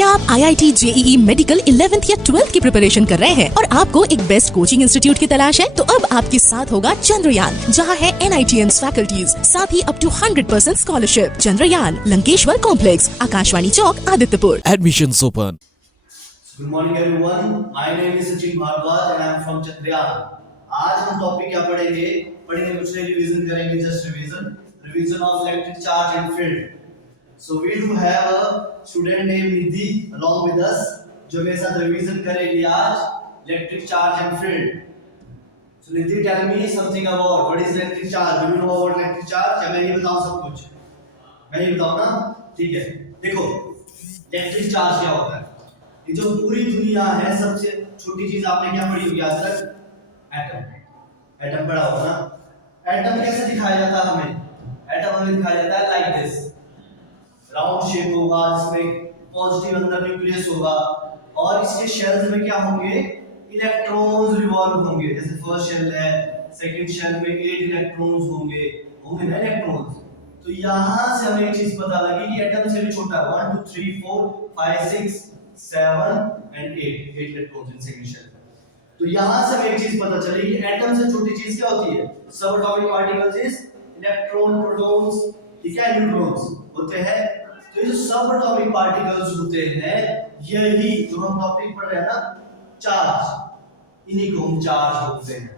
क्या आप IIT JEE medical 11th या 12th की प्रिपरेशन कर रहे हैं और आपको एक बेस्ट कोचिंग इंस्टीट्यूट की तलाश है? तो अब आपके साथ होगा चंद्रयान, जहां है NITN फैकल्टीज, साथ ही up to 100% scholarship. Chandrayaan, Lankeshwar complex, Akashvani Chowk, Adityapur. Admissions open. Good morning everyone. My name is Sachin Bhardwaj and I am from Chandrayaan. आज हम टॉपिक क्या पढ़ेंगे कुछ रिवीजन करेंगे, just revision of electric charge and field. So we do have a student named Nidhi along with us जो मेरे साथ revision करेगी आज electric charge and field. So Nidhi, tell me something about what is electric charge. Do you know about electric charge? या मैं ही बताऊं सब कुछ? मैं ही बताऊं ना? ठीक है. देखो इलेक्ट्रिक चार्ज क्या होता है. ये जो पूरी दुनिया है, सबसे छोटी चीज आपने क्या पढ़ी होगी आज तक? एटम. एटम पढ़ा होगा ना. एटम कैसे दिखाया जाता है हमें? एटम हमें दिखाया जाता है लाइक दिस. राउंड शेप होगा, इसमें पॉजिटिव अंदर न्यूक्लियस होगा और इसके शेल्स में क्या होंगे? इलेक्ट्रॉन्स रिवॉल्व होंगे. जैसे फर्स्ट शेल है, सेकंड शेल में 8 इलेक्ट्रॉन्स होंगे ना इलेक्ट्रॉन्स. तो यहां से हमें एक चीज पता लगी कि एटम से भी छोटा है. 1 2 3 4 5 6 7 and 8 electrons in second shell. तो यहां से हमें एक चीज पता चली कि एटम से छोटी चीज क्या होती है? Subatomic particles is electron, protons, ठीक है, न्यूट्रॉन्स होते हैं. तो ये जो सबएटॉमिक पार्टिकल्स होते हैं, यही जो हम टॉपिक पढ़ रहे हैं ना, चार्ज, इन्हीं को हम चार्ज बोलते हैं.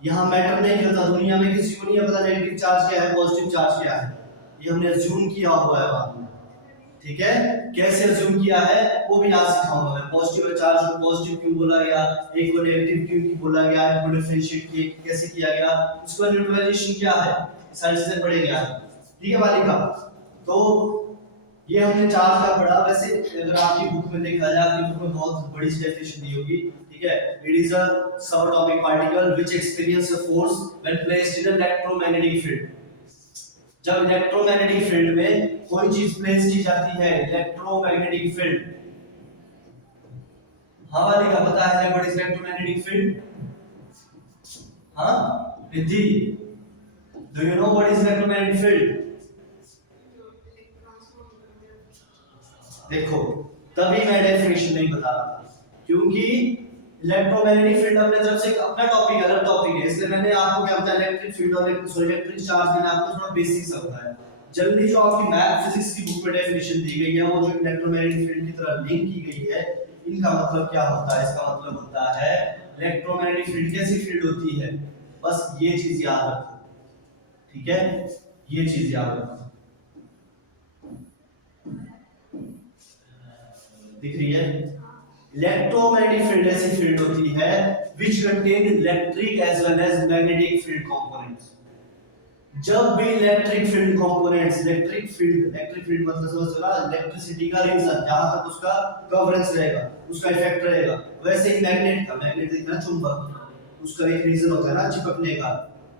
यहां मैटर नहीं करता, दुनिया में किसी को नहीं पता नेगेटिव चार्ज क्या है, पॉजिटिव चार्ज क्या है. ये हमने अज्यूम किया हुआ है बाद में. ठीक है, कैसे अज्यूम किया है वो भी आज सिखाऊंगा मैं. पॉजिटिव चार्ज को पॉजिटिव क्यों बोला गया, एक को नेगेटिव क्यों बोला गया, इनको डिफरेंशिएट कैसे किया गया, उसका न्यूट्रलाइजेशन क्या है, सारी चीजें पढ़ेंगे आज. ठीक है बालिका. तो ये हमने चार्ज का पढ़ा. वैसे अगर आपकी बुक में देखा जाए, आपकी बुक में बहुत बड़ी डेफिनेशन दी होगी. ठीक है, it is a subatomic particle which experience a force when placed in a electromagnetic field. जब इलेक्ट्रोमैग्नेटिक फील्ड में कोई चीज प्लेस की जाती है, इलेक्ट्रोमैग्नेटिक फील्ड. हाँ वाली का पता है व्हाट इज इलेक्ट्रोमैग्नेटिक फील्ड? हाँ Vidhi, do you know what is electromagnetic field? देखो तभी मैं डेफिनेशन नहीं बता रहा था, क्योंकि इलेक्ट्रोमैग्नेटिक फील्ड हमने जब से अपना टॉपिक अलग टॉपिक है, इसलिए मैंने आपको क्या बताया, इलेक्ट्रिक फील्ड और इलेक्ट्रिक चार्ज मैंने आपको थोड़ा बेसिक सा बताया. जल्दी जो आपकी मैथ फिजिक्स की बुक में डेफिनेशन दी गई है, वो जो इलेक्ट्रोमैग्नेटिक फील्ड की तरह लिंक की गई है, इनका मतलब क्या होता है? इसका मतलब होता है इलेक्ट्रोमैग्नेटिक फील्ड कैसी फील्ड होती है. बस ये चीज याद रखो. ठीक है, ये चीज याद रखो. दिख रही है? इलेक्ट्रोमैग्नेटिक फील्ड ऐसी फील्ड होती है which contain electric as well as magnetic field components. जब भी electric field components, electric field मतलब समझ चला, इलेक्ट्रिसिटी का रीजन, जहां तक उसका कवरेंस रहेगा, उसका इफेक्ट रहेगा. वैसे ही मैग्नेट दिखना, चुंबक, उसका एक रीजन होता है ना चिपकने का.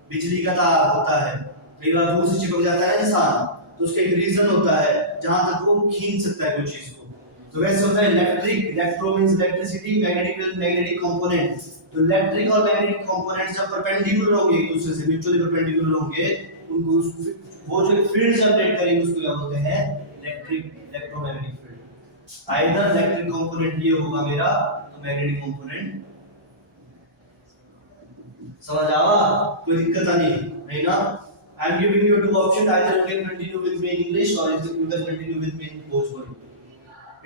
बिजली का तार होता है, कई बार दूर से चिपक जाता है इंसान, तो उसका एक रीजन होता है जहां तक वो खींच सकता है कोई चीज को. तो वैसे होता है electric, electro means electricity, magnetic components. तो इलेक्ट्रिक और मैग्नेटिक कंपोनेंट्स जब परपेंडिकुलर होंगे एक दूसरे से, म्यूचुअली परपेंडिकुलर होंगे, उनको वो जो फील्ड जनरेट करेंगे उसको क्या बोलते हैं? Electromagnetic field. Either electric component ये होगा मेरा, तो मैग्नेटिक कंपोनेंट. समझ आवा? कोई दिक्कत नहीं ना? I am giving you two options, either you can continue with me in English or you can continue with me in Bhojpuri.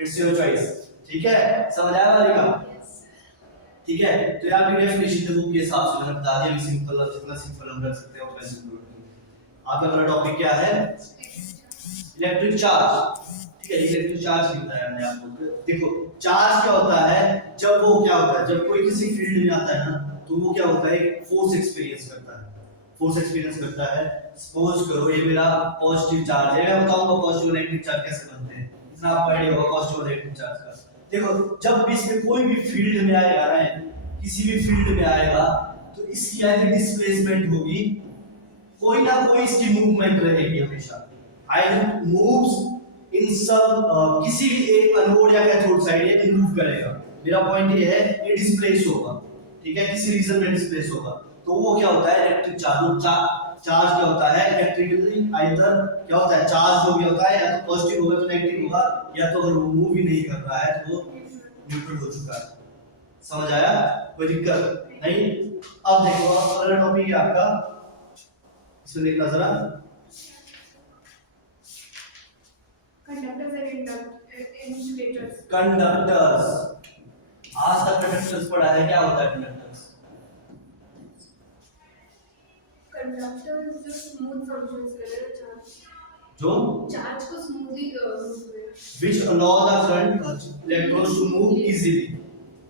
It's your choice. ठीक है, समझ आया वाली का? ठीक है, तो यहाँ पे डेफिनेशन देखो के हिसाब से मैंने बता दिया. सिंपल, जितना सिंपल हम रख सकते हैं उतना सिंपल. आपका अगला टॉपिक क्या है? Electric charge. ठीक है, इलेक्ट्रिक चार्ज की बताया मैंने आपको. देखो चार्ज क्या होता है, जब वो क्या होता है, जब कोई किसी फील्ड में आता है ना, तो वो क्या होता है, फोर्स एक्सपीरियंस करता है. फोर्स एक्सपीरियंस करता है. सपोज करो ये मेरा पॉजिटिव चार्ज है, मैं बताऊंगा पॉजिटिव और नेगेटिव चार्ज कैसे बनते हैं. इतना आपको आईडिया होगा पॉजिटिव और नेगेटिव चार्ज का. देखो जब भी इसमें कोई भी फील्ड में आएगा ना, किसी भी फील्ड में आएगा, तो इसकी आगे डिस्प्लेसमेंट होगी, कोई ना कोई इसकी मूवमेंट रहेगी हमेशा. आइदर मूव्स इन सब किसी भी एक एनोड या कैथोड साइड ये मूव करेगा. मेरा पॉइंट ये है, ये डिस्प्लेस होगा. ठीक है, किसी रीजन में डिस्प्लेस होगा. तो वो क्या होता है? Electric charge. चार्ज क्या होता है इलेक्ट्रिकली आइदर क्या होता है चार्ज हो गया होता है, या तो पॉजिटिव होगा तो नेगेटिव होगा, या तो अगर वो मूव ही नहीं कर रहा है तो वो न्यूट्रल हो चुका है। समझ आया? कोई दिक्कत नहीं? अब देखो अगला टॉपिक है आपका, इसमें देखना जरा कंडक्टर्स। आज तक कंडक्टर्स पढ़ा है, क्या होता है कंडक्टर्स? कंडक्टर्स जो स्मूथ फंक्शंस कर रहे हैं जो चार्ज को स्मूथली मूव करे। which allow the current electrons to move easily।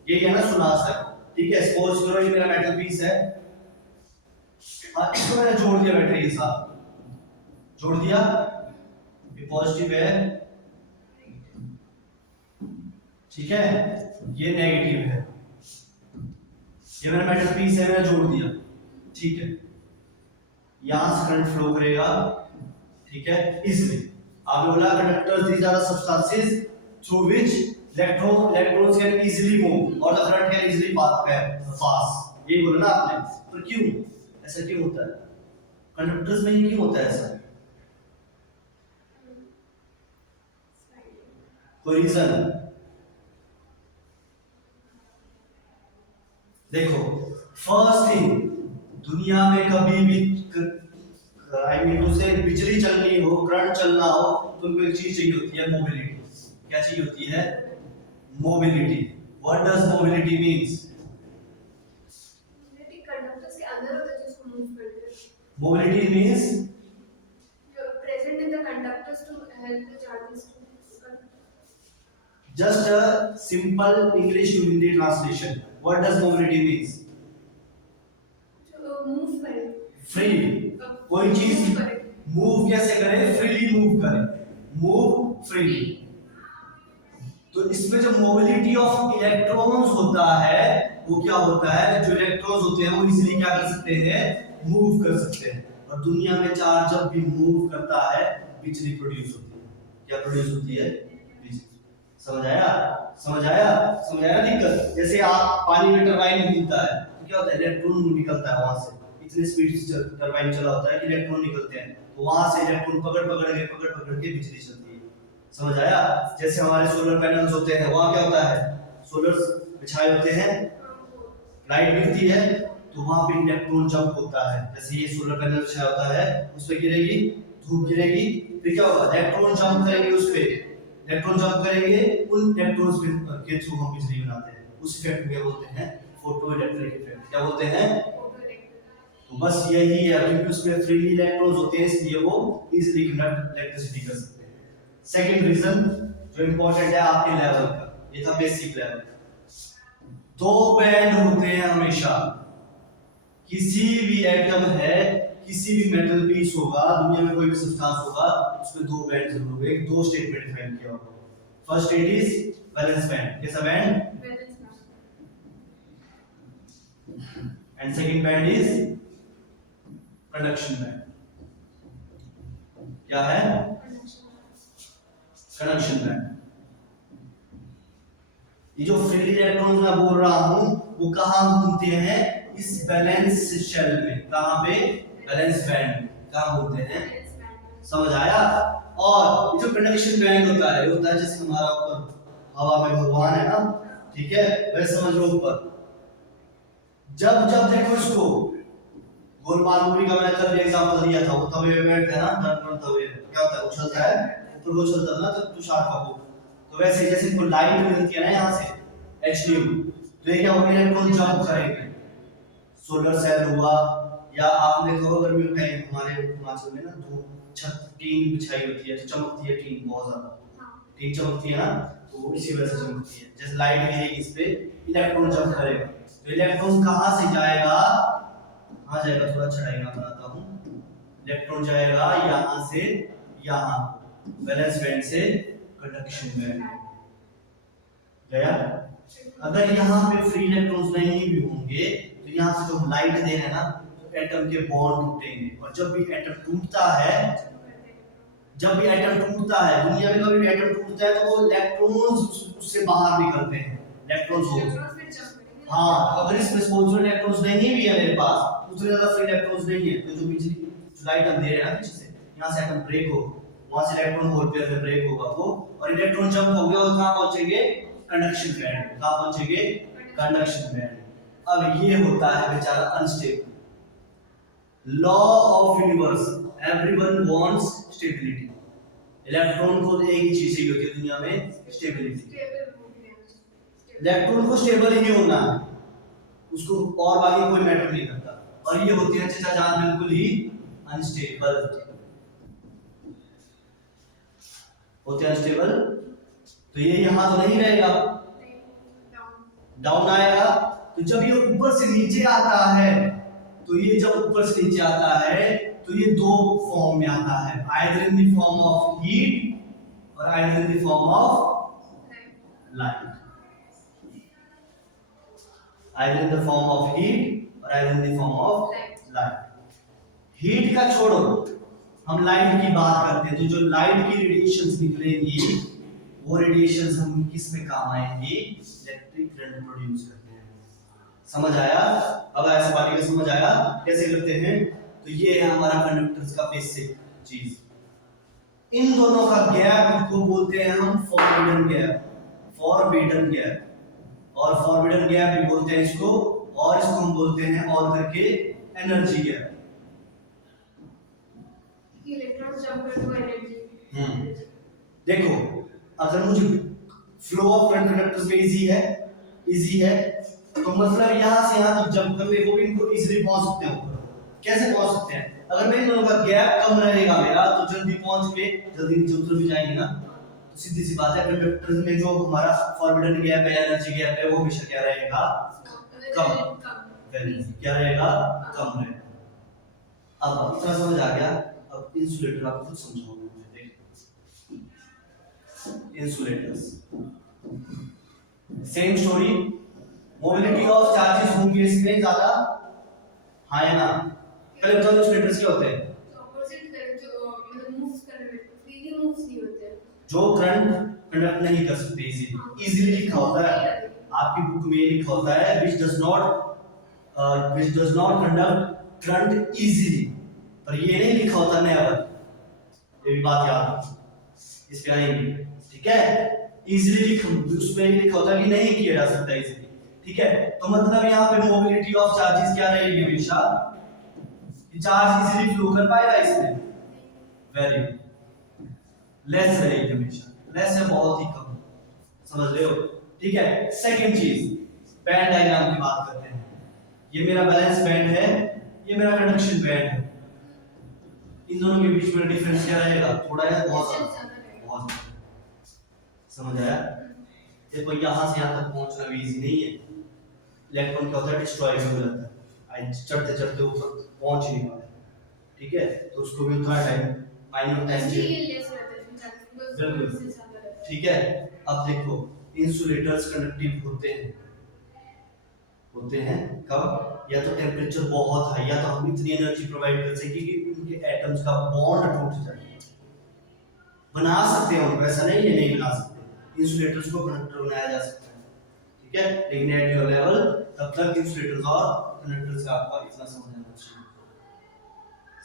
ये है ना सुना सक, ठीक है? सपोज करो ये मेरा मेटल पीस है, हाँ इसको मैंने जोड़ दिया बैटरी के साथ, जोड़ दिया, ये पॉजिटिव है, ठीक है, ये नेगेटिव है, ये मेरा मेटल पीस है, मैंने जोड़ दिया, ठीक है, यहां से करंट फ्लो करेगा, ठीक है, इजीली। आपने बोला conductors these are the substances through which electrons can easily move और the current can easily pass। ये बोला ना आपने, पर क्यों ऐसा क्यों होता है? कंडक्टर्स में क्यों होता है ऐसा? कोई रीजन? देखो फर्स्ट थिंग, दुनिया में कभी भी उसे बिजली चलनी हो, करंट चलना हो, तो उनको एक चीज चाहिए होती है, मोबिलिटी। क्या चाहिए होती है? Mobility. What does mobility means? Conductors के अंदर होता है जिसको मूव करते हैं। Mobility means present in the conductors to help the charges to just a simple English to Hindi translation। What does mobility means? Move करे। फ्री, कोई चीज मूव कैसे करे? फ्रीली मूव करे, मूव फ्रीली। तो इसमें जो मोबिलिटी ऑफ इलेक्ट्रॉन्स होता है वो क्या होता है? जो इलेक्ट्रॉन्स होते हैं वो इजीली क्या कर सकते हैं? मूव कर सकते हैं। और दुनिया में चार्ज जब भी मूव करता है बिजली प्रोड्यूस होती है। क्या प्रोड्यूस होती है? बिजली। समझ आया? समझ आया? समझ आया दिक्कत? जैसे आप पानी में टरबाइन घूमता है तो क्या होता है? इलेक्ट्रॉन निकलता है वहां से, इतनी स्पीड से टरबाइन चला होता है कि इलेक्ट्रॉन निकलते हैं, तो वहां से इलेक्ट्रॉन पकड़ पकड़ के बिजली चलती है। समझ आया? जैसे हमारे सोलर पैनल्स होते हैं, वहां क्या होता है? सोलर बिछाए होते हैं, लाइट गिरती है तो वहां पे इलेक्ट्रॉन जंप होता है। जैसे ये सोलर पैनल बिछाया होता है, उस पे गिरेगी, धूप गिरेगी, फिर क्या होगा? इलेक्ट्रॉन जंप करेंगे उस पे, इलेक्ट्रॉन जंप करेंगे, उन इलेक्ट्रॉन्स के थ्रू हम बिजली बनाते हैं। उस इफेक्ट को क्या बोलते हैं? Photo electric effect. क्या बोलते हैं? तो बस यही है, क्योंकि उसमें फ्रीली इलेक्ट्रॉन्स होते हैं इसलिए वो इजीली कंडक्ट इलेक्ट्रिसिटी कर सकते हैं। सेकंड रीजन जो इंपॉर्टेंट है आपके लेवल का, ये था बेसिक लेवल। दो बैंड होते हैं हमेशा, किसी भी एटम है, किसी भी मेटल पीस होगा, दुनिया में कोई भी सब्सटेंस होगा, उसमें दो बैंड जरूर होंगे। एक दो स्टेट में डिफाइन किया होगा। First state is valence band. कैसा band? And second band is conduction band. क्या है? Conduction band. ये जो फ्री इलेक्ट्रॉन्स मैं बोल रहा हूं वो कहां घूमते हैं? इस बैलेंस शेल में। कहां पे? Balance band. कहां घूमते हैं? समझ आया? और ये जो कंडक्शन बैंड होता है, होता है जैसे हमारा ऊपर हवा में भगवान है ना, ठीक है, वैसे समझ लो ऊपर। जब जब देखो इसको, गोलमाल मूवी का मैंने कल एग्जांपल दिया था, वो तवे पे बैठते हैं ना, टर्न तवे, क्या होता है? उछलता है, ऊपर वो उछलता है ना, तो तुषार कपूर। तो वैसे जैसे इनको लाइट मिलती है ना यहाँ से, एचडीयू, तो ये क्या होगा? इलेक्ट्रॉन जंप करेंगे। सोलर सेल हुआ, या आपने देखा होगा गर्मी के टाइम हमारे हिमाचल में ना धूप, छत, टीन बिछाई होती है तो चमकती है टीन बहुत ज्यादा। टीन चमकती है ना, तो वो इसी वजह से चमकती है। जैसे लाइट गिरेगी इस पे, इलेक्ट्रॉन जंप करेगा, तो इलेक्ट्रॉन कहां से जाएगा? कहां जाएगा? थोड़ा अच्छा डायग्राम बनाता हूं। इलेक्ट्रॉन जाएगा यहां से यहां, वैलेंस बैंड से कंडक्शन बैंड गया। अगर यहाँ पे फ्री इलेक्ट्रॉन्स नहीं भी होंगे तो यहाँ से जो हम लाइट दे रहे हैं ना, तो एटम के बॉन्ड टूटेंगे। और जब भी एटम टूटता है, जब भी एटम टूटता है, दुनिया में कभी भी एटम टूटता है तो वो इलेक्ट्रॉन्स उससे बाहर निकलते हैं। इलेक्ट्रॉन्स हो, हाँ, अगर इसमें स्पोर्ट्स इलेक्ट्रॉन्स नहीं भी है मेरे पास, उतने ज्यादा फ्री इलेक्ट्रॉन्स नहीं है, तो जो बिजली लाइट हम दे रहे हैं ना पीछे से, यहाँ से एटम ब्रेक हो, वहां से इलेक्ट्रॉन होल पेयर में ब्रेक होगा वो, और इलेक्ट्रॉन जंप हो गया और कहाँ पहुंचेंगे, कंडक्शन बैंड, कहाँ पहुंचेंगे, कंडक्शन बैंड। अब ये होता है बेचारा unstable. Law of universe, everyone wants stability. Electron को एक ही चीज चाहिए होती है दुनिया में, स्टेबिलिटी। स्टेबल हो गया। इलेक्ट्रॉन को स्टेबल ही नहीं होना है, उसको और बाकी कोई मैटर नहीं करता, और ये होती है चचा जान बिल्कुल ही अनस्टेबल होते हैं, अनस्टेबल। तो ये यहां तो नहीं रहेगा, डाउन आएगा। तो जब ये ऊपर से नीचे आता है, तो ये जब ऊपर से नीचे आता है तो ये दो फॉर्म में आता है, either in the form of heat और either in the form of light, either in the form of heat और either in the form of light. Heat का छोड़ो, हम लाइट की बात करते हैं, तो जो लाइट की रेडिएशंस निकलेंगी वो रेडिएशंस हम किस में काम आएंगी, इलेक्ट्रिक करंट प्रोड्यूस करते हैं। समझ आया? अब ऐसे बात का समझ आया कैसे करते हैं? तो ये है हमारा कंडक्टर्स का बेसिक चीज। इन दोनों का गैप को बोलते हैं हम फॉरबिडन गैप, फॉरबिडन गैप, और फॉरबिडन गैप भी बोलते हैं इसको, और इसको हम बोलते हैं और करके एनर्जी गैप। इलेक्ट्रॉन जंप कर तो एनर्जी। देखो, अगर मुझे फ्लो ऑफ करंट कंडक्टर्स पे इजी है, तो मतलब यहां से यहां तक जंप करने को भी इनको इजीली पहुंच सकते हैं ऊपर। कैसे पहुंच सकते हैं? अगर मैं इन दोनों का गैप कम रहेगा मेरा, तो जल्दी पहुंच के जल्दी नीचे उतर भी जाएंगे ना। तो सीधी सी बात है, कंडक्टर्स में जो हमारा फॉरबिडन गैप है या एनर्जी गैप है, वो हमेशा क्या रहेगा, कम। क्या रहेगा, कम रहेगा। अब इतना समझ आ गया। अब इंसुलेटर आप खुद समझाओगे मुझे, देखो insulators same story, mobility of charges होंगे इसमें ज्यादा, हाँ या ना? पहले बताओ इंसुलेटर्स क्या होते हैं? ऑपोजिट करंट जो मतलब मूव्स करने में फ्रीली मूव्स नहीं होते हैं, जो करंट कंडक्ट नहीं कर सकते इजीली लिखा होता है आपकी बुक में, लिखा होता है which does not conduct current easily, पर ये नहीं लिखा होता never। ये भी बात याद रखो, इस पे आएंगे, ठीक है? इजीली लिख, उसमें ही लिखा होता है कि नहीं किया जा सकता इजीली, ठीक है? तो मतलब यहाँ पे मोबिलिटी ऑफ चार्जेस क्या रहेगी हमेशा, कि चार्ज इजीली फ्लो कर पाएगा इसमें, वेरी लेस रहेगी हमेशा, लेस है बहुत ही कम, समझ रहे हो? ठीक है। सेकंड चीज, बैंड डायग्राम की बात करते हैं। ये मेरा बैलेंस बैंड है, ये मेरा कंडक्शन बैंड है। इन दोनों के बीच में डिफरेंस क्या रहेगा, थोड़ा है बहुत, समझ आया? देखो यहां से यहां तक पहुंचना भी इजी नहीं है, इलेक्ट्रॉन क्या होता है, डिस्ट्रॉय हो जाता है, आई चढ़ते चढ़ते ऊपर पहुंच नहीं पाता, ठीक है? तो उसको भी उतना टाइम माइनस टाइम चाहिए, बिल्कुल, ठीक है? अब देखो इंसुलेटर्स कंडक्टिव होते हैं कब, या तो टेम्परेचर बहुत हाई, या तो हम इतनी एनर्जी प्रोवाइड कर सके कि उनके एटम्स का बॉन्ड टूट जाए। बना सकते हैं उनको, ऐसा नहीं है नहीं बना सकते, इंसुलेटर्स को कंडक्टर बनाया जा सकता है, ठीक है? लेकिन एट योर लेवल तब तक इंसुलेटर्स और कंडक्टर्स का आपका इतना समझ आना चाहिए,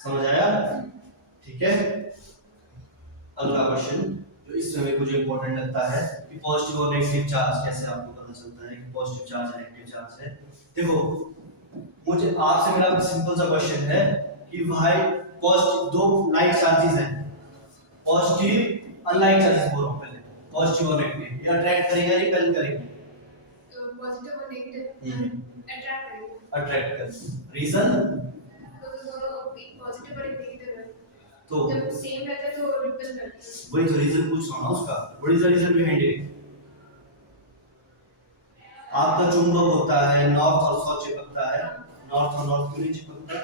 समझ आया? ठीक है। अगला क्वेश्चन जो इसमें मेरे को जो इंपॉर्टेंट लगता है कि पॉजिटिव और नेगेटिव चार्ज कैसे आपको पता चलता है कि पॉजिटिव चार्ज है नेगेटिव चार्ज है। देखो मुझे आपसे मेरा सिंपल सा क्वेश्चन है कि भाई पॉजिटिव दो लाइक चार्जेस हैं, पॉजिटिव अनलाइक चार्जेस बोल रहा हूं, पहले पॉजिटिव और नेगेटिव, ये अट्रैक्ट करेंगे या रिपेल करेंगे? तो पॉजिटिव और नेगेटिव अट्रैक्ट करेंगे। रीजन? तो दोनों एक पॉजिटिव और एक नेगेटिव है, तो जब सेम रहता है तो रिपल करते हैं। वही तो रीजन पूछ रहा हूं ना उसका, what is the reason behind it? आपका चुंबक होता है, नॉर्थ और साउथ चिपकता है, नॉर्थ और नॉर्थ क्यों नहीं चिपकता?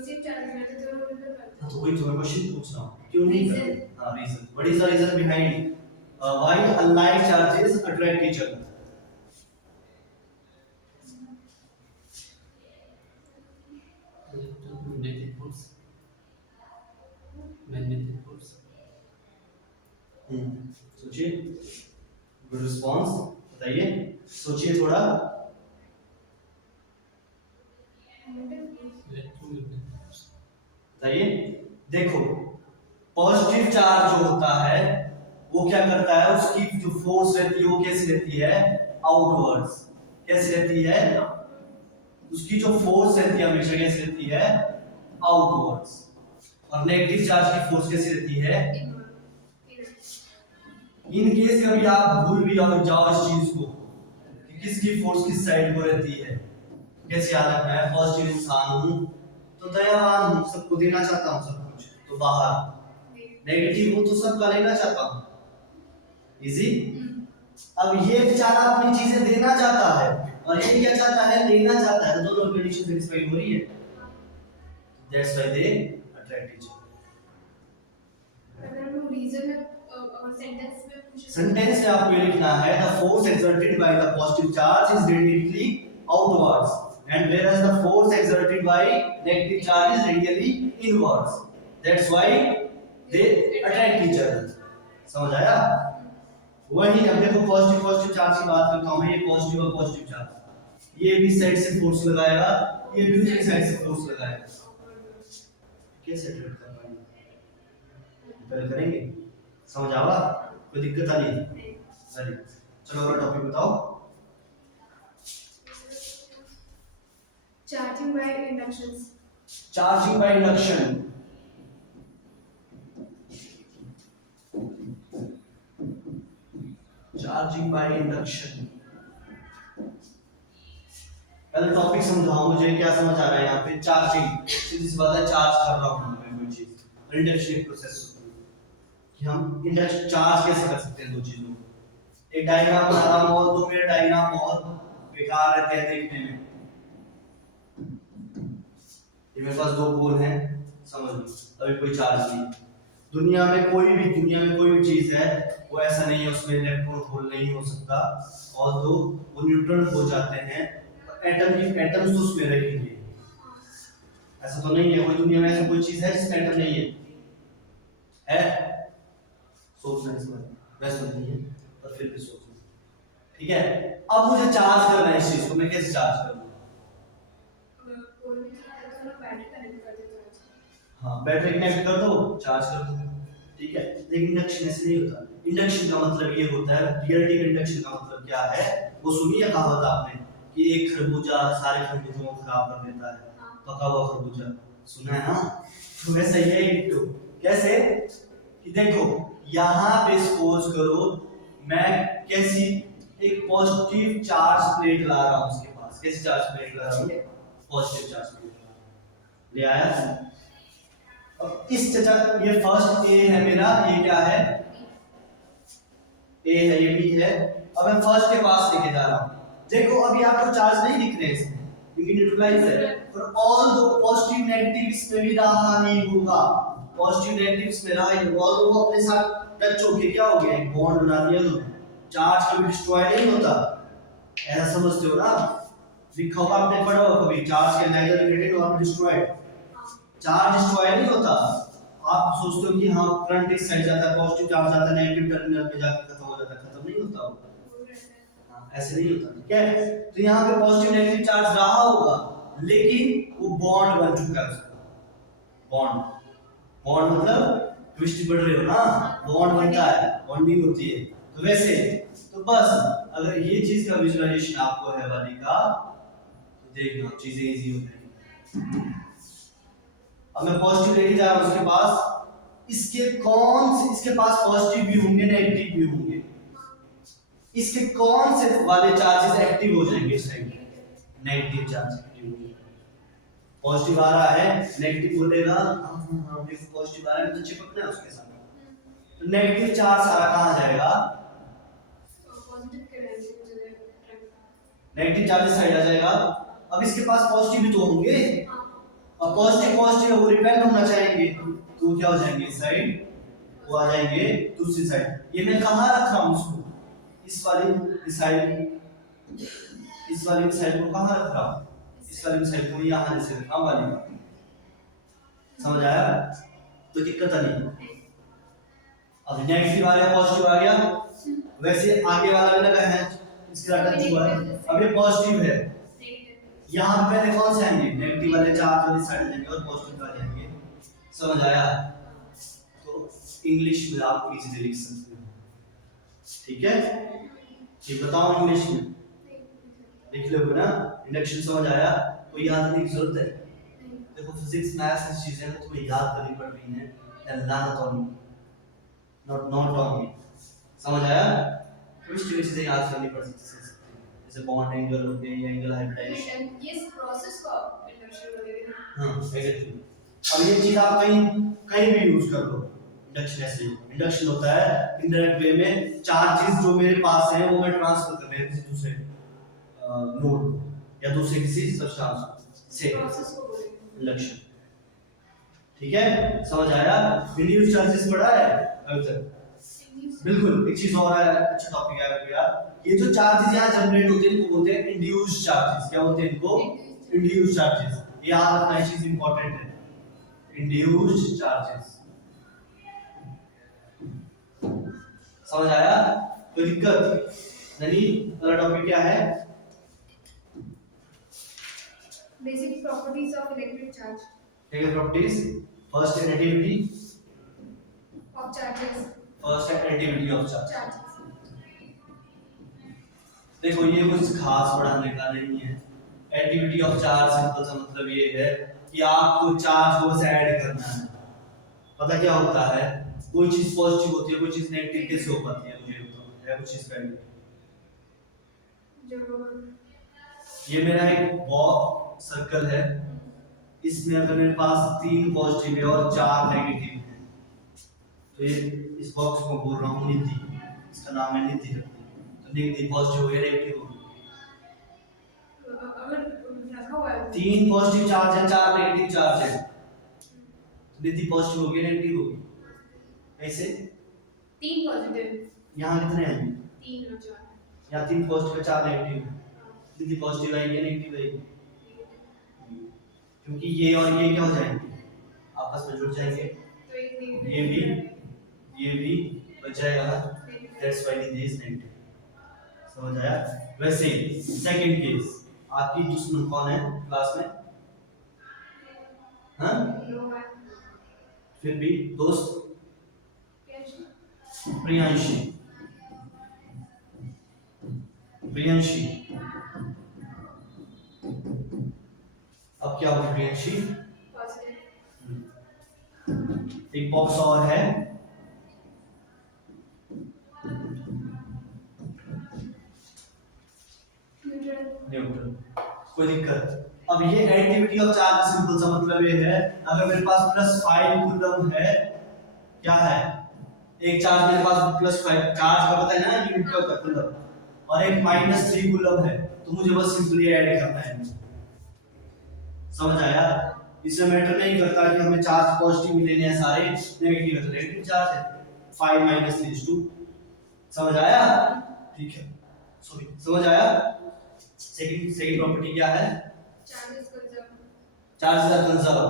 सेम चार्जेस रहते हैं तो रिपल करते हैं। तो वही तो मैं क्वेश्चन पूछ रहा हूं, क्यों नहीं करता? हां reason, what is the reason behind why unlike charges attract each other? Magnetic force. सोचिए, गुड रिस्पांस, बताइए, सोचिए थोड़ा। Electromagnetic force. बताइए। देखो, पॉजिटिव चार्ज जो होता है वो क्या करता है, उसकी जो फोर्स रहती है वो कैसी रहती है, आउटवर्ड्स। कैसी रहती है, उसकी जो फोर्स रहती है हमेशा कैसी रहती है, आउटवर्ड्स। और नेगेटिव चार्ज की फोर्स कैसी रहती है, इन केस कभी आप भूल भी जाओ इस चीज को कि किसकी फोर्स किस साइड को रहती है, कैसे याद रखना है। पॉजिटिव इंसान हूं तो दयावान हूं, सबको देना चाहता हूं सब कुछ, तो बाहर। नेगेटिव हूं तो सबका लेना चाहता हूं। इजी। अब ये बेचारा अपनी चीजें देना चाहता है और ये क्या चाहता है, लेना चाहता है, तो दोनों कंडीशन सेटिस्फाई हो रही है। That's why they attract each other. अगर हम रीजन में सेंटेंस में पूछे, सेंटेंस में आपको ये लिखना है, the force exerted by the positive charge is radially outwards and whereas the force exerted by negative charge is radially inwards. That's why they attract each other. समझ आया? वही अब देखो पॉजिटिव चार्ज की बात करता हूं मैं, ये पॉजिटिव और पॉजिटिव चार्ज, ये भी साइड से फोर्स लगाएगा, ये भी दूसरी साइड से फोर्स लगाएगा। कैसे अट्रैक्ट करना है पहले करेंगे, समझ आवा? कोई दिक्कत आ रही है? चलिए चलो और टॉपिक बताओ। Charging by inductions. Charging by induction. Charging by induction, पहले टॉपिक समझाओ मुझे, क्या समझ आ रहा है यहाँ पे। चार्जिंग, सीधी सी बात है, चार्ज कर रहा हूँ मैं कोई चीज, और इंडक्शन एक प्रोसेस होती है कि हम इंडक्शन चार्ज कैसे कर सकते हैं दो चीजों को। एक डायग्राम बना रहा हूँ और दो मेरे डायग्राम बहुत बेकार रहते हैं देखने में। ये मेरे पास दो पोल हैं, समझ लो, अभी कोई चार्ज नहीं। दुनिया में कोई भी चीज है वो ऐसा नहीं है उसमें इलेक्ट्रॉन होल नहीं हो सकता, और दो वो न्यूट्रल हो जाते हैं, एटम्स तो उसमें रहेंगे। ऐसा तो नहीं है कोई दुनिया में ऐसा कोई चीज है जिसमें एटम नहीं है? सोचना इस बारे में, वैसा नहीं है पर फिर भी सोचना, ठीक है। अब मुझे चार्ज करना है इस चीज को, मैं कैसे चार्ज करूँ? हाँ, बैटरी कनेक्ट कर दो, चार्ज कर दो, ठीक है। लेकिन इंडक्शन ऐसे नहीं होता। इंडक्शन का मतलब ये होता है, रियलिटी का इंडक्शन का मतलब क्या है वो सुनिए कहावत आपने कि एक खरबूजा सारे खरबूजों को खराब कर देता है, पका हुआ खरबूजा, सुना है ना? तो वैसे ही है डिट्टो। कैसे कि देखो यहाँ पे सपोज करो मैं कैसी एक पॉजिटिव चार्ज प्लेट ला रहा हूँ उसके पास। कैसी चार्ज प्लेट ला रहा हूँ? पॉजिटिव चार्ज प्लेट ले आया। अब इस ये फर्स्ट ए है मेरा, ये क्या है, ए है, ये बी है। अब मैं फर्स्ट के पास लेके जा रहा हूं। देखो अभी आपको चार्ज नहीं दिख रहे इसमें क्योंकि न्यूट्रलाइज है, पर ऑल दो पॉजिटिव नेगेटिव इसमें भी रहा ही होगा, पॉजिटिव नेगेटिव इसमें रहा ही होगा, और वो अपने साथ टच होके क्या हो गया, एक बॉन्ड बना दिया उन्होंने। चार्ज कभी डिस्ट्रॉय नहीं होता, ऐसा समझते हो ना? लिखा होगा आपने पढ़ा होगा कभी, चार्ज के नेगेटिव नेगेटिव और डिस्ट्रॉयड। चार्ज डिस्ट्रॉय नहीं होता। आप सोचते हो कि हाँ करंट इस साइड जाता है, पॉजिटिव चार्ज जाता है नेगेटिव टर्मिनल पे जाकर खत्म हो जाता है, खत्म नहीं होता वो। हाँ, ऐसे नहीं होता, ठीक है। तो यहाँ पे पॉजिटिव नेगेटिव चार्ज रहा होगा लेकिन वो बॉन्ड बन चुका है उसका। बॉन्ड मतलब ट्विस्ट पढ़ रहे हो ना, बॉन्ड बनता है, बॉन्डिंग होती है। तो वैसे तो बस अगर ये चीज का विजुअलाइजेशन आपको है वाली का, तो देखना चीजें इजी हो जाएंगी। अब मैं पॉजिटिव लेके जा रहा हूं उसके पास, इसके पास पॉजिटिव भी होंगे नेगेटिव भी होंगे, इसके कौन से वाले चार्जेस एक्टिव हो जाएंगे इस टाइम? नेगेटिव चार्ज एक्टिव हो जाएंगे। पॉजिटिव आ रहा है नेगेटिव बोलेगा हां देखो पॉजिटिव आ रहा है तो चिपकना है उसके साथ, तो नेगेटिव चार्ज सारा कहां जाएगा? पॉजिटिव के रहने की जगह नेगेटिव चार्ज साइड आ जाएगा। अब इसके पास पॉजिटिव भी तो होंगे, अब पॉजिटिव वो रिपेल होना चाहेंगे, तो क्या हो जाएंगे इस साइड, वो आ जाएंगे दूसरी साइड। ये मैं कहां रख रहा हूं उसको? इस वाली साइड को कहां रख रहा हूं? इस वाली साइड को यहां से रखा वाली। समझ आया? तो दिक्कत नहीं। अब नेगेटिव आ गया पॉजिटिव आ गया, वैसे आगे वाला भी लगा है इसके टच हुआ है। अब ये पॉजिटिव है, यहाँ पे पहले कौन से आएंगे? नेगेटिव वाले चार्ज वाली साइड जाएंगे और पॉजिटिव वाले आएंगे समझ आया? तो इंग्लिश में आप इजीली लिख सकते हो, ठीक है? ये बताओ इंग्लिश में लिख लोगे ना? इंडक्शन समझ आया? कोई याद करने की जरूरत है? देखो फिजिक्स मैथ्स की चीजें तो तुम्हें याद करनी पड़ रही हैं, not only not only, समझ आया? कुछ चीजें याद करनी पड़ सकती है, जैसे बॉन्ड एंगल हो गए या एंगल हाइब्रिडाइजेशन। ये प्रोसेस का इंडक्शन वगैरह। हाँ एग्जैक्टली। अब ये चीज आप कहीं कहीं भी यूज कर लो। इंडक्शन ऐसे इंडक्शन होता है इनडायरेक्ट वे में, चार्जेस जो मेरे पास है वो मैं ट्रांसफर कर रहा हूं किसी दूसरे नोड या दूसरे किसी सब्सटेंस से, प्रोसेस को बोलेंगे इंडक्शन, ठीक है? समझ आया? इंड्यूस चार्जेस पढ़ा है अभी तक? बिल्कुल। एक चीज और है, अच्छा टॉपिक है भैया, ये जो चार्जेस यहाँ जनरेट होते हैं इनको बोलते हैं इंड्यूस चार्जेस। क्या बोलते हैं इनको? Induce charges. याद रखना ये चीज इंपॉर्टेंट है, इंड्यूस चार्जेस। समझ आया? कोई दिक्कत नहीं? अगला टॉपिक क्या है? Basic properties of electric charge. ठीक है, प्रॉपर्टीज। फर्स्ट है एडिटिविटी ऑफ चार्जेस। फर्स्ट है एडिटिविटी ऑफ चार्ज। चार्जेस देखो ये कुछ खास पढ़ाने का नहीं है। एडिटिविटी ऑफ चार्ज सिंपल सा मतलब ये है कि आपको चार्ज को बस ऐड करना है। पता क्या होता है, कोई चीज पॉजिटिव होती है कोई चीज नेगेटिव कैसे हो पाती है, मुझे बताओ, है कुछ चीज का idea? जो ये मेरा एक बॉक्स सर्कल है, इसमें अगर मेरे पास 3 पॉजिटिव है और 4 नेगेटिव है, तो ये इस बॉक्स को बोल रहा हूँ निधि, इसका नाम है निधि। तो निधि पॉजिटिव हो गया नेगेटिव हो गया। अगर रखा हुआ है 3 पॉजिटिव चार्ज है 4 नेगेटिव चार्ज है, तो निधि पॉजिटिव हो गया नेगेटिव हो गया। कैसे? 3 पॉजिटिव, यहाँ कितने हैं? 3 और 4, यहाँ 3 पॉजिटिव 4 नेगेटिव है, निधि पॉजिटिव आएगी नेगेटिव आएगी, क्योंकि ये और ये क्या हो जाएंगे, आपस में जुड़ जाएंगे, तो एक नेगेटिव ये भी बच जाएगा, that's why this is negative. समझ आया? वैसे सेकंड केस, आपकी दुश्मन कौन है क्लास में? हाँ लो है फिर भी दोस्त कैसे प्रियांशी। प्रियांशी अब क्या होगी प्रियांशी? पॉजिटिव। एक बॉक्स और है, न्यूट्रल। कोई दिक्कत? अब ये एडिटिविटी ऑफ चार्ज सिंपल सा मतलब ये है, अगर मेरे पास +5 कूलम है, क्या है, एक चार्ज मेरे पास +5 चार्ज का पता है ना, यूनिट का होता है कूलम, और एक -3 कूलम है, तो मुझे बस सिंपली ऐड करना है। समझ आया? इसमें मैटर नहीं करता कि हमें चार्ज पॉजिटिव ही लेने हैं सारे, नेगेटिव है तो नेगेटिव चार्ज है, 5 - 3 is 2। समझ आया? ठीक है, सॉरी समझ आया? सेकंड प्रॉपर्टी क्या है? Charges conserve. Charges are conserve.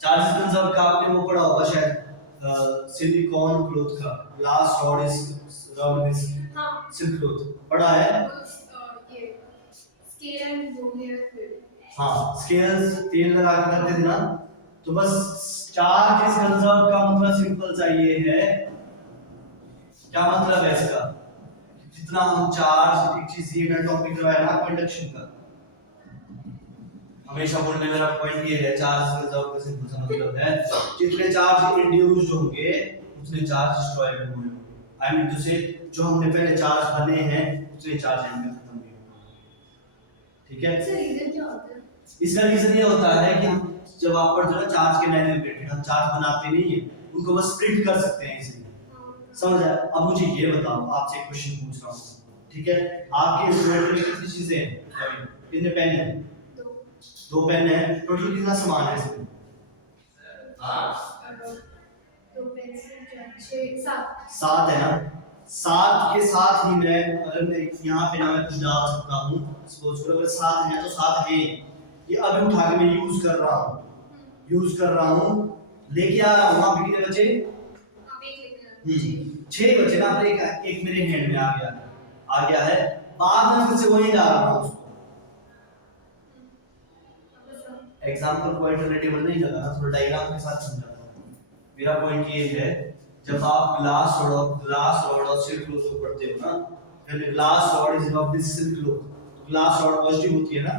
Charges conserve का आपने वो पढ़ा होगा शायद, सिलिकॉन क्लॉथ का, ग्लास रॉड इज हां सिल्क क्लॉथ पढ़ा है? ये स्केल एंड वो है। हाँ, स्केल्स तेल लगा के करते थे ना, तो बस चार्ज इज कंजर्व का मतलब सिंपल सा ये है, क्या मतलब है इसका, जितना हम चार्ज, एक चीज ये टॉपिक करवाया ना कंडक्शन का, हमेशा बोलने मेरा पॉइंट ये है, चार्ज कंजर्व का सिंपल सा मतलब है जितने चार्ज इंड्यूस्ड होंगे उतने चार्ज डिस्ट्रॉय भी होंगे। आई मीन टू से जो हमने पहले चार्ज बने हैं उतने चार्ज एंड में खत्म भी होंगे। ठीक है? इसका रीजन क्या होता है? इसका रीजन ये होता है कि हम जब आप पर जो है चार्ज के लाइन रिलेटेड हम चार्ज बनाते नहीं है, उनको बस स्प्लिट कर सकते हैं इसलिए। समझ आया? अब मुझे ये बताओ, आपसे एक क्वेश्चन पूछ रहा हूँ, ठीक है? आपके इंस्ट्रूमेंट में कितनी चीजें हैं? कितने पेन हैं? 2 पेन हैं। टोटल कितना सामान है इसमें? 2 पेंसिल 6 7 7 है ना? 7 के साथ ही मैं, अगर मैं यहाँ पे ना मैं कुछ डाल सकता हूँ, सपोज करो अगर 7 है तो 7 है, ये अभी उठा के मैं यूज कर रहा हूँ, लेके आ रहा हूँ, आप कितने बचे? आप एक लेके 6 बचे ना, एक मेरे हैंड में आ गया है, बाद में फिर से वही डाल रहा हूँ उसको। एग्जांपल को अल्टरनेटिव नहीं लगा ना, थोड़ा डायग्राम के साथ समझाता हूँ। मेरा पॉइंट ये है, जब आप ग्लास रॉड और सिल्क क्लॉथ को पढ़ते हो ना, when glass rod is above this silk cloth, तो ग्लास रॉड पॉजिटिव होती है ना,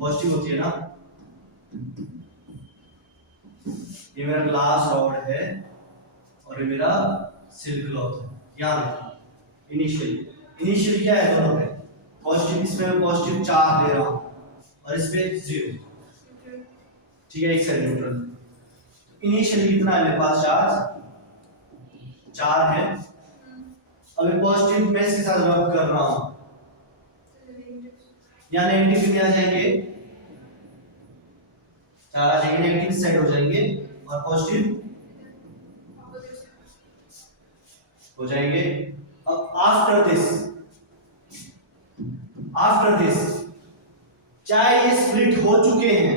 पॉजिटिव होती है ना। ये मेरा ग्लास रॉड है और ये मेरा सिल्क क्लॉथ है। याद इनिशियली क्या है दोनों में पॉजिटिव, इसमें मैं पॉजिटिव चार्ज ले रहा हूं और इसमें 0, ठीक है, एक साइड न्यूट्रल। इनिशियली कितना है मेरे पास चार्ज 4 है। अब ये पॉजिटिव मैं इसके साथ रब कर रहा हूं, या नेगेटिव में आ जाएंगे, 4 आ जाएंगे, नेगेटिव साइड हो जाएंगे और पॉजिटिव हो जाएंगे। अब आफ्टर दिस चाहे ये स्प्लिट हो चुके हैं,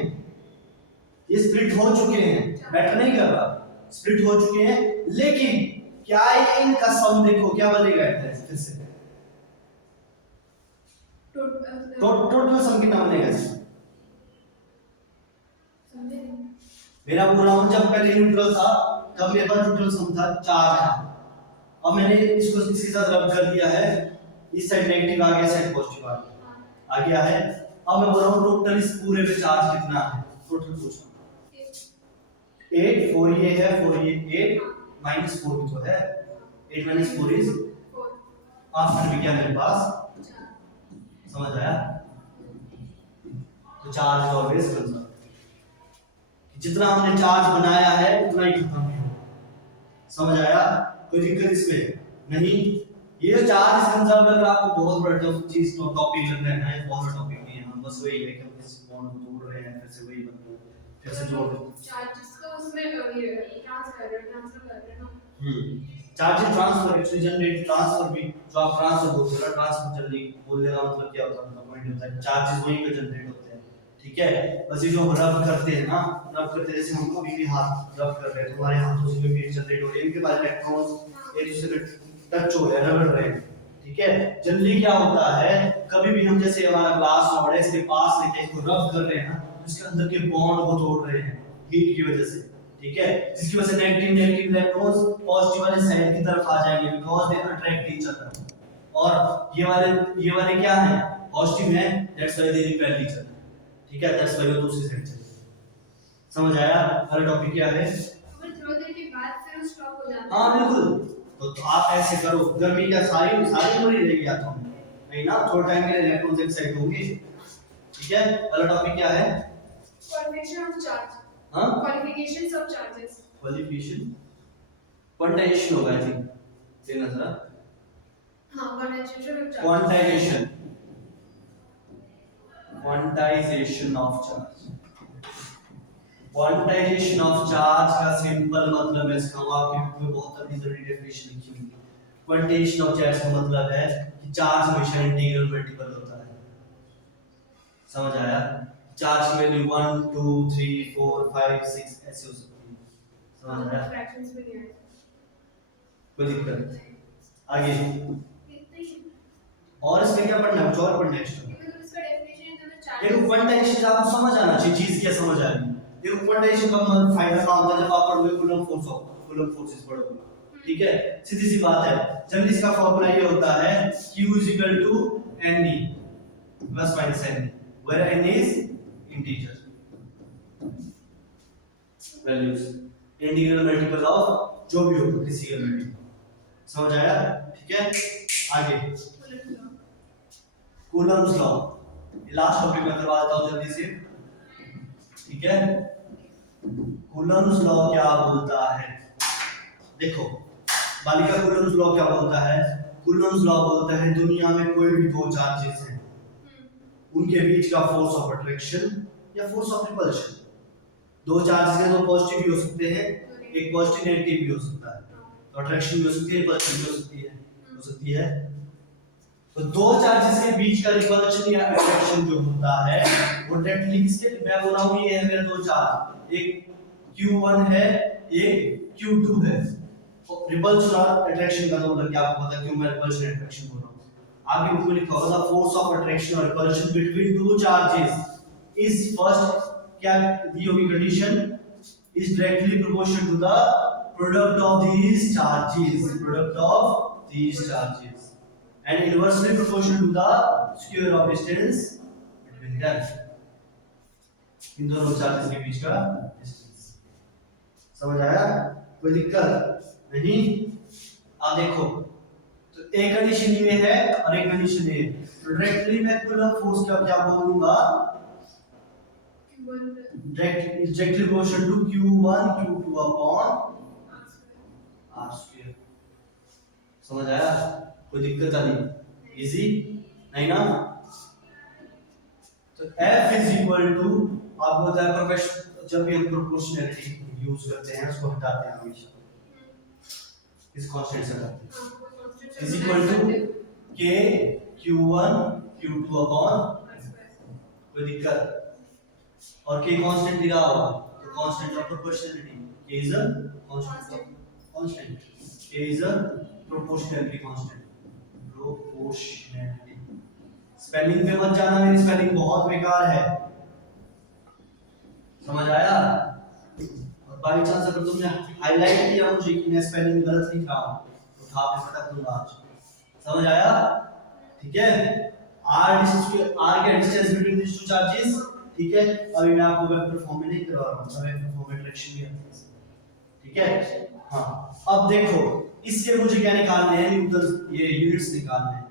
ये स्प्लिट हो चुके हैं, मैटर नहीं कर रहा, स्प्लिट हो चुके हैं, लेकिन क्या ये इनका सम देखो क्या बनेगा, फिर से टोटल सम कितना बनेगा इसका? मेरा बोल रहा हूं जब पहले न्यूट्रल था तब मेरे पास न्यूट्रल सम था 4 था, अब मैंने इसको इसके साथ रब कर दिया है, इस साइड नेगेटिव आ गया, साइड पॉजिटिव आ गया है। अब मैं बोल रहा हूं टोटल इस पूरे पे चार्ज कितना है, टोटल पूछ रहा हूं। 8 4 ये है, 4 ये 8 माइनस 4 भी तो है, 8 माइनस 4 इज 4। आफ्टर भी क्या मेरे पास 4, समझ आया? तो चार्ज इज ऑलवेज कंजर्व, जितना हमने चार्ज बनाया है उतना ही खत्म है, समझ आया? कोई दिक्कत इसमें नहीं। ये चार्ज इज कंजर्व अगर आपको बहुत बड़ा चीज तो टॉपिक लग रहा है, बहुत बड़ा टॉपिक नहीं है, हम बस वही है कि हम इस बॉन्ड को तोड़ रहे हैं, फिर से वही बन फिर से जोड़ चार्जेस को उसमें ये ट्रांसफर कर रहे हैं ना। Charges transfer actually generate transfer भी जो आप ट्रांसफर बोलते हो ना, ट्रांसफर जल्दी बोलने का मतलब क्या होता है, पॉइंट होता है चार्जेस वहीं पे जनरेट होते हैं, ठीक है। बस ये जो हम रब करते हैं ना, रब करते हैं, जैसे हम अभी भी हाथ रब कर रहे हैं, तुम्हारे हाथों से जो भी जनरेट हो रही है, इनके पास इलेक्ट्रॉन्स एक दूसरे से टच हो रहे हैं, रगड़ रहे हैं, ठीक है। जनरली क्या होता है, कभी भी हम जैसे हमारा ग्लास रॉड है, इसके पास लेके इसको रब कर रहे हैं ना, इसके अंदर के बॉन्ड को तोड़ रहे हैं हीट की वजह से, ठीक है, जिसकी वजह से नेगेटिव इलेक्ट्रॉन्स पॉजिटिव वाले साइड की तरफ आ जाएंगे, because they attract each other. और ये वाले क्या है, पॉजिटिव है, that's why they repel each other, ठीक है, दैट्स व्हाई वो दूसरी साइड चले। समझ आया? हर टॉपिक क्या है, और थोड़ी देर के बाद फिर वो स्टॉप हो जाता है। हां बिल्कुल, तो आप ऐसे करो, गर्मी क्या सारी पूरी रहेगी हाथों में, नहीं ना, थोड़ा टाइम के लिए इलेक्ट्रॉन्स एक्साइट होंगे, ठीक है। अगला टॉपिक क्या है, क्वालिफिकेशन ऑफ चार्ज। हां, qualifications of charges, qualification quantization होगा, आई थिंक, देखना जरा, हां quantization of charge, quantization of charge. Quantization of charge का सिंपल मतलब है, इसका आपके बुक में बहुत अपनी जरूरी डेफिनेशन लिखी हुई है। क्वांटाइजेशन ऑफ चार्ज का मतलब है कि चार्ज हमेशा इंटीग्रल मल्टीपल होता है, समझ आया? चार्ज की वैल्यू 1 2 3 4 5 6 ऐसे हो सकती है, समझ आया? फ्रैक्शंस में नहीं है, कोई दिक्कत आगे? और इसमें क्या पढ़ना है, कुछ और पढ़ना है एक्स्ट्रा? मतलब इसका डेफिनेशन है तो चार्ज, देखो क्वांटाइजेशन आपको समझ आना चाहिए, चीज क्या समझ आ रही है। देखो क्वांटाइजेशन का फायदा क्या होता है, जब आप पढ़ोगे कूलम फोर्सेस पढ़ोगे, ठीक है, सीधी सी बात है। जनरली इसका फार्मूला ये होता है Q = NE plus minus N, where N is integer values, integral multiple of जो भी हो किसी का वैल्यू, समझ आया? ठीक है, आगे कूलम्स लॉ, लास्ट टॉपिक में करवा देता हूं जल्दी से, ठीक है। कूलम्स लॉ क्या बोलता है, देखो बालिका कूलम्स लॉ क्या बोलता है, कूलम्स लॉ बोलता है दुनिया में कोई भी दो चार्जेस हैं, उनके बीच का फोर्स ऑफ अट्रैक्शन या फोर्स ऑफ रिपल्शन, दो चार्जेस हैं, दो पॉजिटिव भी हो सकते हैं, एक पॉजिटिव नेगेटिव भी हो सकता है, तो अट्रैक्शन भी हो सकती है, रिपल्शन भी हो सकती है। तो दो चार्जेस के बीच का रिपल्शन या अट्रैक्शन जो होता है वो डायरेक्टली किसके, मैं बोल रहा हूं ये है मेरे दो चार्ज, एक Q1 है, एक Q2 है, रिपल्शन और अट्रैक्शन का मतलब क्या आपको पता है, क्यों मैं रिपल्शन अट्रैक्शन बोल रहा हूं, आगे बुक में लिखा होगा फोर्स ऑफ अट्रैक्शन और repulsion between two charges is first, क्या दी होगी condition, is directly proportional to the product of these charges, and inversely proportional to the square of distance between them. इन दोनों चार्जेस के बीच का distance. समझ आया? कोई दिक्कत नहीं? आप देखो, तो एक कंडीशन ये है और एक कंडीशन ये। तो डायरेक्टली मैं कूलम फोर्स का क्या बोलूंगा? directly proportional to Q1 Q2 upon R square। समझ आया? कोई दिक्कत नहीं? इजी नहीं ना? तो F is equal to, आपको पता है प्रोफेशनल जब भी हम प्रोपोर्शनैलिटी यूज करते हैं उसको हटाते हैं हमेशा इस कांस्टेंट से हटाते हैं, is equal to K Q1 Q2 upon, कोई दिक्कत? और K कांस्टेंट दिया होगा तो constant of proportionality, K is a constant, K is a proportionality constant, proportionality. Spelling पे मत जाना, मेरी स्पेलिंग बहुत बेकार है, समझ आया? और बाई चांस अगर तुमने हाईलाइट किया मुझे कि मैं स्पेलिंग गलत लिख रहा हूं तो उठा के पटक दूंगा आज। समझ आया? ठीक है? R के distance between this two charges, ठीक है? अभी मैं आपको वेक्टर फॉर्म में नहीं करवा रहा हूं, वेक्टर फॉर्म में डायरेक्शन भी आता है, ठीक है? हां, अब देखो इससे मुझे क्या निकालने हैं? न्यूटन, ये यूनिट्स निकालने हैं।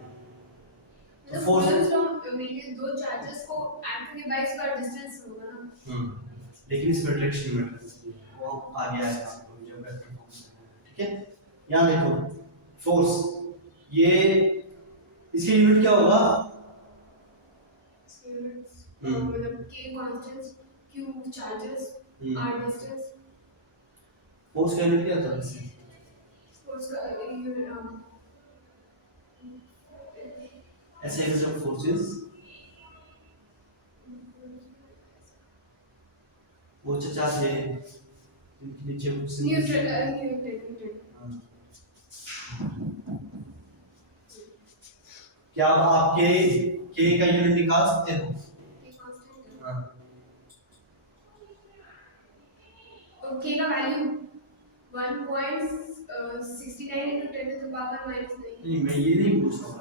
तो फोर्स फ्रॉम मेरे दो चार्जेस को ऐड करके बाय इसका डिस्टेंस होगा ना। लेकिन इसमें डायरेक्शन मैटर वो आ गया है आपको जब वेक्टर फॉर्म से, ठीक है? यहां देखो फोर्स, ये इसकी यूनिट क्या होगा? मतलब K constant, Q charges, R distance. Force का यूनिट क्या था? फोर्स का यूनिट ऐसे जब फोर्सेस वो चचा थे इनके नीचे न्यूटन। क्या आप के का यूनिट निकाल सकते हो? हाँ। तो K का value 1.69 into 10 to the power -9। नहीं, मैं ये नहीं पूछ रहा हूँ,